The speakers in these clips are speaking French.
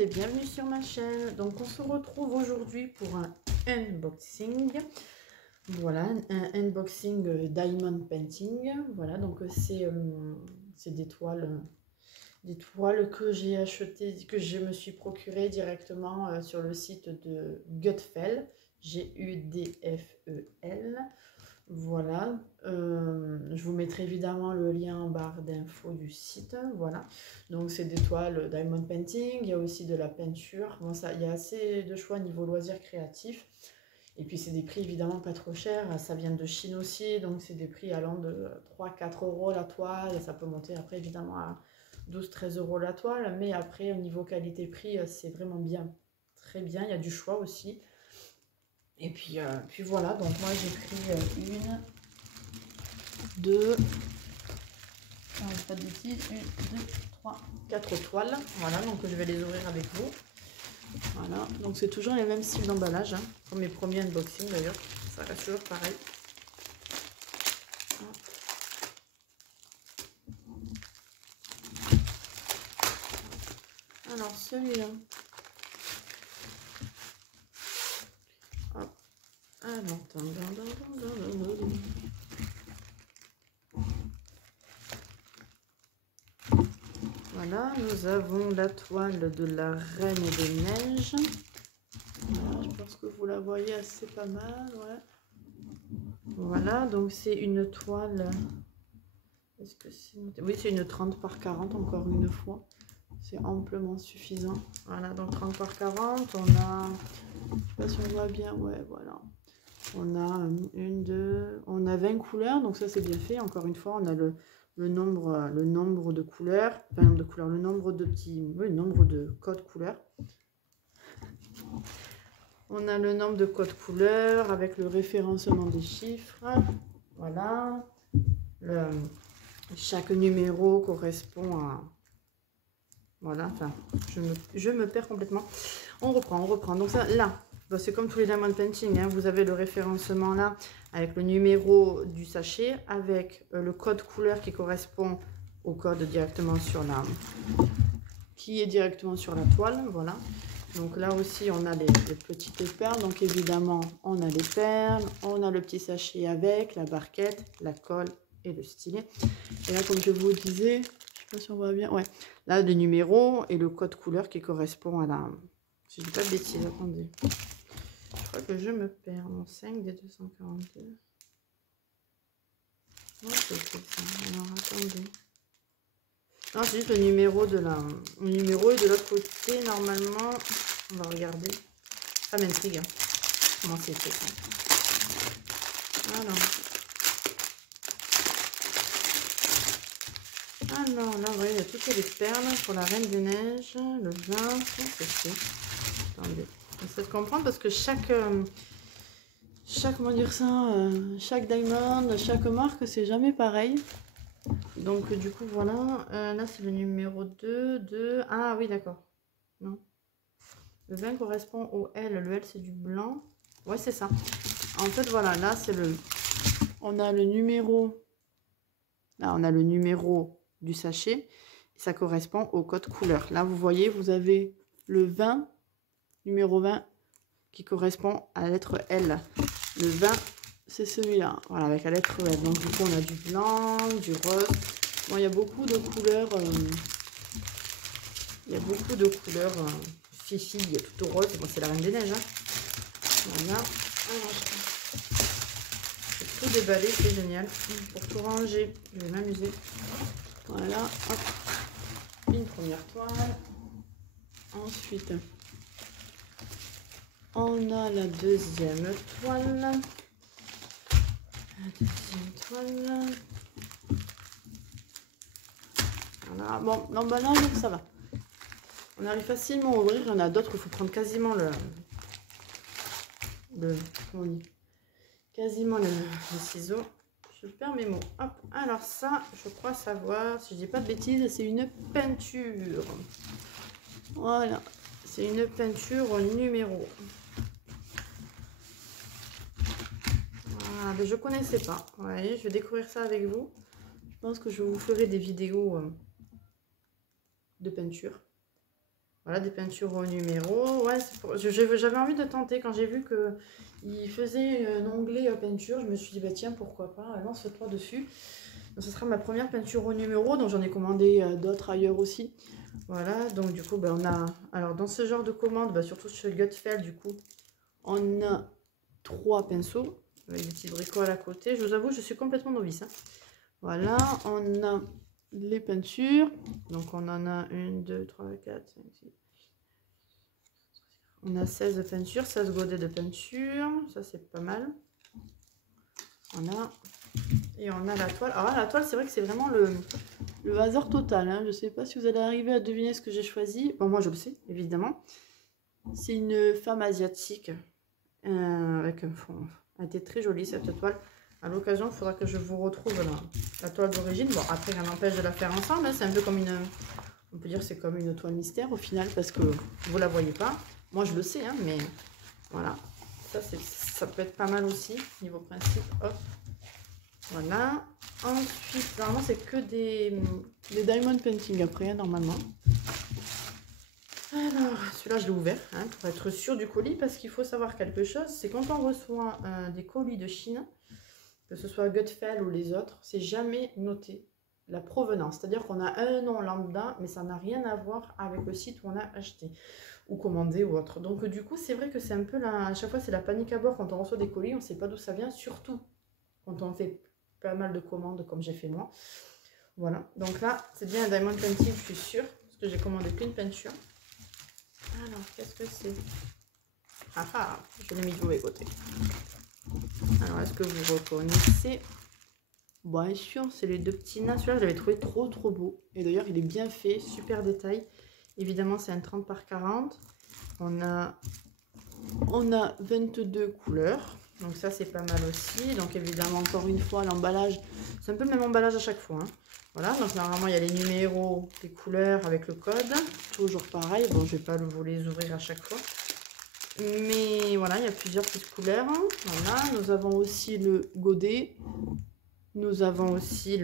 monde et bienvenue sur ma chaîne. Donc on se retrouve aujourd'hui pour un unboxing. Voilà, un unboxing diamond painting. Voilà, donc c'est des toiles que j'ai achetées, que je me suis procuré directement sur le site de Gutfel, Gudfel. Voilà, je vous mettrai évidemment le lien en barre d'infos du site. Voilà, donc c'est des toiles diamond painting, il y a aussi de la peinture. Bon, ça, il y a assez de choix niveau loisirs créatifs. Et puis c'est des prix évidemment pas trop chers, ça vient de Chine aussi, donc c'est des prix allant de 3-4 euros la toile, et ça peut monter après évidemment à 12-13 euros la toile, mais après au niveau qualité-prix c'est vraiment bien, très bien, il y a du choix aussi. Et puis voilà, donc moi j'ai pris une, deux, pas de bêtises, 1, 2, 3, 4 toiles. Voilà, donc je vais les ouvrir avec vous. Voilà, donc c'est toujours les mêmes styles d'emballage, hein, comme mes premiers unboxings d'ailleurs, ça reste toujours pareil. Alors celui-là. Alors, voilà, nous avons la toile de la Reine des Neiges. Voilà, je pense que vous la voyez assez pas mal, ouais. Voilà, donc c'est une toile. Est-ce que c'est... Oui, c'est une 30 par 40, encore une fois. C'est amplement suffisant. Voilà, donc 30 par 40, on a... Je sais pas si on voit bien, ouais, voilà. On a on a 20 couleurs, donc ça c'est bien fait. Encore une fois, on a le nombre de couleurs, enfin, le nombre de petits, oui, le nombre de codes couleurs. On a le nombre de codes couleurs avec le référencement des chiffres. Voilà. Chaque numéro correspond à... Voilà, enfin, je me perds complètement. On reprend. Donc ça, là, c'est comme tous les diamond painting, hein, vous avez le référencement là, avec le numéro du sachet, avec le code couleur qui correspond au code directement sur la... qui est directement sur la toile, voilà. Donc là aussi, on a les petites perles, donc évidemment, on a les perles, on a le petit sachet avec la barquette, la colle et le stylet. Et là, comme je vous disais, je sais pas si on voit bien, ouais, là, le numéro et le code couleur qui correspond à la... Si je dis pas de bêtises, attendez. Je crois que je me perds. Mon 5 des 242. Ouais, c'est ça. Alors, attendez. Non, c'est juste le numéro de la... Le numéro est de l'autre côté, normalement. On va regarder. Ça m'intrigue. Hein. Comment c'est fait, ça. Alors là, ouais, il y a toutes les perles pour la Reine des Neiges. Le 20, c'est fait. Attendez. J'essaie de comprendre parce que chaque comment dire ça, chaque diamond, chaque marque, c'est jamais pareil. Donc du coup voilà, là c'est le numéro 2, ah oui d'accord, non. Le 20 correspond au L, le L c'est du blanc, ouais c'est ça. En fait voilà, là c'est on a le numéro, là on a le numéro du sachet, ça correspond au code couleur. Là vous voyez, vous avez le 20, numéro 20, qui correspond à la lettre L. Le 20, c'est celui-là, voilà, avec la lettre L. Donc du coup, on a du blanc, du rose. Bon, il y a beaucoup de couleurs. Il y a beaucoup de couleurs fifi, il y a tout rose. Bon, c'est la Reine des Neiges. Hein. Voilà. Je vais tout déballer, c'est génial. Pour tout ranger, je vais m'amuser. Voilà, hop. Une première toile. Ensuite, on a la deuxième toile. La deuxième toile. Voilà. Bon, l'emballage, ça va. On arrive facilement à ouvrir. Il y en a d'autres, il faut prendre quasiment comment on dit, quasiment les ciseaux. Je perds mes mots. Hop. Alors ça, je crois savoir, si je dis pas de bêtises, c'est une peinture. Voilà. C'est une peinture au numéro. Ah, mais je connaissais pas. Ouais, je vais découvrir ça avec vous. Je pense que je vous ferai des vidéos de peinture. Voilà, des peintures au numéro. Ouais, j'avais envie de tenter quand j'ai vu qu'il faisait un onglet peinture. Je me suis dit, bah tiens, pourquoi pas, lance-toi dessus. Donc, ce sera ma première peinture au numéro. Donc, j'en ai commandé d'autres ailleurs aussi. Voilà, donc du coup, bah, on a... Alors, dans ce genre de commande, bah, surtout chez Gutfeld, du coup, on a 3 pinceaux avec des petites bricoles à côté. Je vous avoue, je suis complètement novice. Hein. Voilà, on a les peintures. Donc, on en a 1, 2, 3, 4, 5, 6. On a 16 peintures, 16 godets de peinture. Ça, c'est pas mal. Voilà. Et on a la toile. Alors, la toile, c'est vrai que c'est vraiment le hasard total. Hein. Je ne sais pas si vous allez arriver à deviner ce que j'ai choisi. Bon, moi, je le sais, évidemment. C'est une femme asiatique avec un fond. Elle était très jolie, cette toile. À l'occasion, il faudra que je vous retrouve la toile d'origine. Bon, après, rien n'empêche de la faire ensemble. Hein. C'est un peu comme une... On peut dire que c'est comme une toile mystère au final, parce que vous ne la voyez pas. Moi, je le sais, hein, mais voilà. Ça peut être pas mal aussi, niveau principe. Hop. Voilà. Ensuite, normalement, c'est que des diamond painting après, hein, normalement. Alors, celui-là, je l'ai ouvert hein, pour être sûr du colis, parce qu'il faut savoir quelque chose. C'est quand on reçoit des colis de Chine, que ce soit Gutfeld ou les autres, c'est jamais noté la provenance. C'est-à-dire qu'on a un nom lambda, mais ça n'a rien à voir avec le site où on a acheté ou commandé ou autre. Donc, du coup, c'est vrai que c'est un peu à chaque fois, c'est la panique à bord quand on reçoit des colis. On ne sait pas d'où ça vient, surtout quand on fait pas mal de commandes comme j'ai fait moi. Voilà, donc là, c'est bien un diamond painting, je suis sûre, parce que j'ai commandé qu'une peinture. Alors, qu'est-ce que c'est? Ah ah, je l'ai mis du mauvais côté. Alors, est-ce que vous reconnaissez? Bien sûr, c'est les deux petits nains. Celui-là, je l'avais trouvé trop beau. Et d'ailleurs, il est bien fait, super détail. Évidemment, c'est un 30 par 40. On a 22 couleurs. Donc ça, c'est pas mal aussi. Donc évidemment, encore une fois, l'emballage, c'est un peu le même emballage à chaque fois. Hein. Voilà, donc normalement, il y a les numéros, les couleurs avec le code. Toujours pareil. Bon, je vais pas vous les ouvrir à chaque fois. Mais voilà, il y a plusieurs petites couleurs. Voilà, nous avons aussi le godet. Nous avons aussi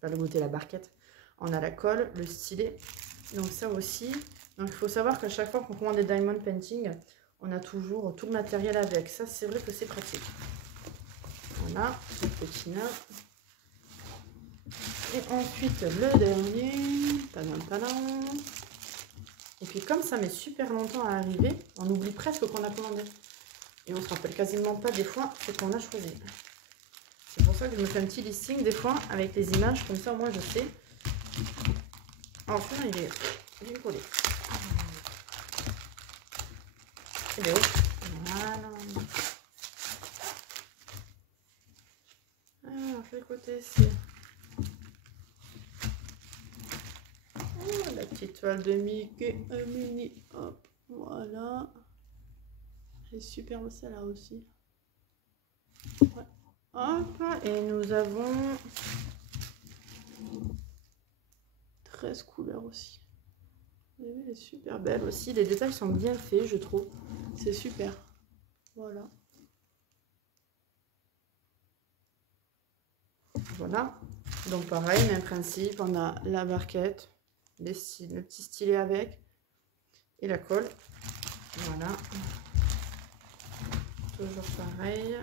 pas le godet, la barquette. On a la colle, le stylet. Donc ça aussi. Donc il faut savoir qu'à chaque fois qu'on commande des diamond painting, on a toujours tout le matériel avec. Ça, c'est vrai que c'est pratique. Voilà, le petit nain. Et ensuite, le dernier. Tadam, tadam. Et puis comme ça met super longtemps à arriver, on oublie presque qu'on a commandé. Et on se rappelle quasiment pas des fois ce qu'on a choisi. C'est pour ça que je me fais un petit listing des fois avec les images. Comme ça, moi, je sais. Alors, celui-là, il est collé. Il est haut. Voilà. Alors, quel côté c'est? Oh, la petite toile de Mickey, un mini. Hop, voilà. Elle est superbe celle-là aussi. Ouais. Hop, et nous avons 13 couleurs aussi. Vous avez vu, elle est super belle aussi. Les détails sont bien faits, je trouve. C'est super. Voilà. Voilà. Donc pareil, même principe. On a la barquette, le petit stylet avec et la colle. Voilà. Toujours pareil.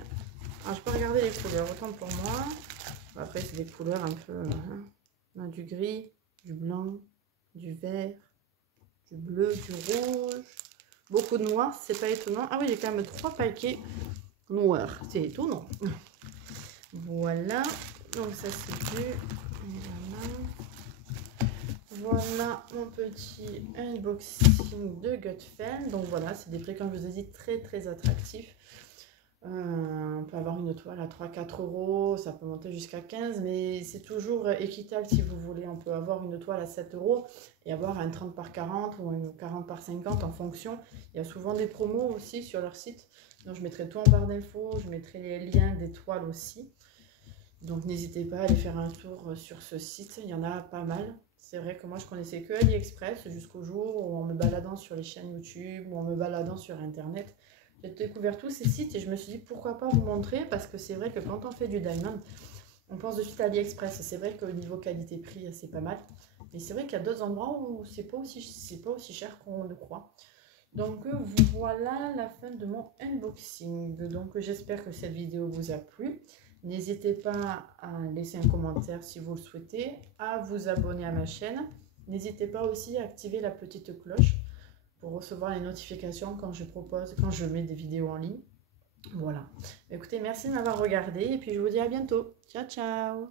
Alors, je peux regarder les couleurs, autant pour moi. Après, c'est des couleurs un peu... Hein. On a du gris, du blanc, du vert, du bleu, du rouge. Beaucoup de noir, c'est pas étonnant. Ah oui, il y a quand même 3 paquets noirs. C'est étonnant. Voilà. Donc ça, c'est du... Voilà. Voilà mon petit unboxing de Gutfeld. Donc voilà, c'est des prix, comme je vous ai dit, très attractifs. On peut avoir une toile à 3-4 euros, ça peut monter jusqu'à 15, mais c'est toujours équitable si vous voulez. On peut avoir une toile à 7 euros et avoir un 30 par 40 ou un 40 par 50 en fonction. Il y a souvent des promos aussi sur leur site. Donc je mettrai tout en barre d'infos, je mettrai les liens des toiles aussi. Donc n'hésitez pas à aller faire un tour sur ce site, il y en a pas mal. C'est vrai que moi je connaissais que AliExpress jusqu'au jour où en me baladant sur les chaînes YouTube ou en me baladant sur Internet, j'ai découvert tous ces sites et je me suis dit pourquoi pas vous montrer, parce que c'est vrai que quand on fait du diamond, on pense de suite à AliExpress. C'est vrai qu'au niveau qualité-prix, c'est pas mal. Et c'est vrai qu'il y a d'autres endroits où c'est pas aussi cher qu'on le croit. Donc voilà la fin de mon unboxing. Donc j'espère que cette vidéo vous a plu. N'hésitez pas à laisser un commentaire si vous le souhaitez, à vous abonner à ma chaîne. N'hésitez pas aussi à activer la petite cloche pour recevoir les notifications quand je mets des vidéos en ligne. Voilà. Écoutez, merci de m'avoir regardé et puis je vous dis à bientôt. Ciao, ciao!